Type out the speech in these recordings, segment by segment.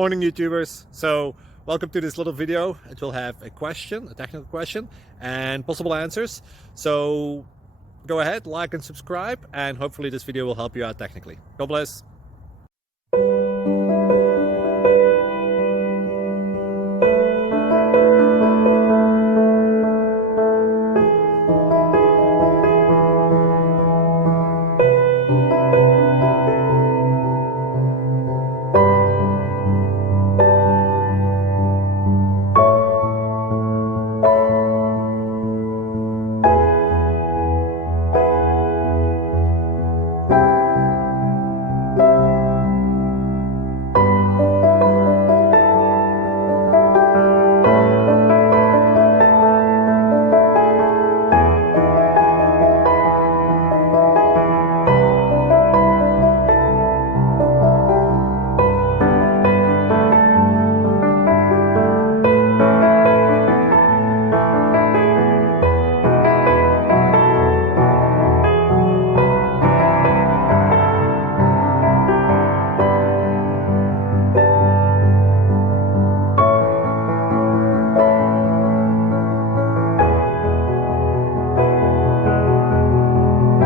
Morning YouTubers. So welcome to this little video. It will have a question, a technical question, and possible answers. So go ahead, like and subscribe, and hopefully this video will help you out technically. God bless.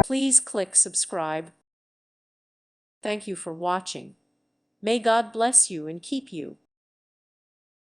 Please click subscribe. Thank you for watching. May God bless you and keep you.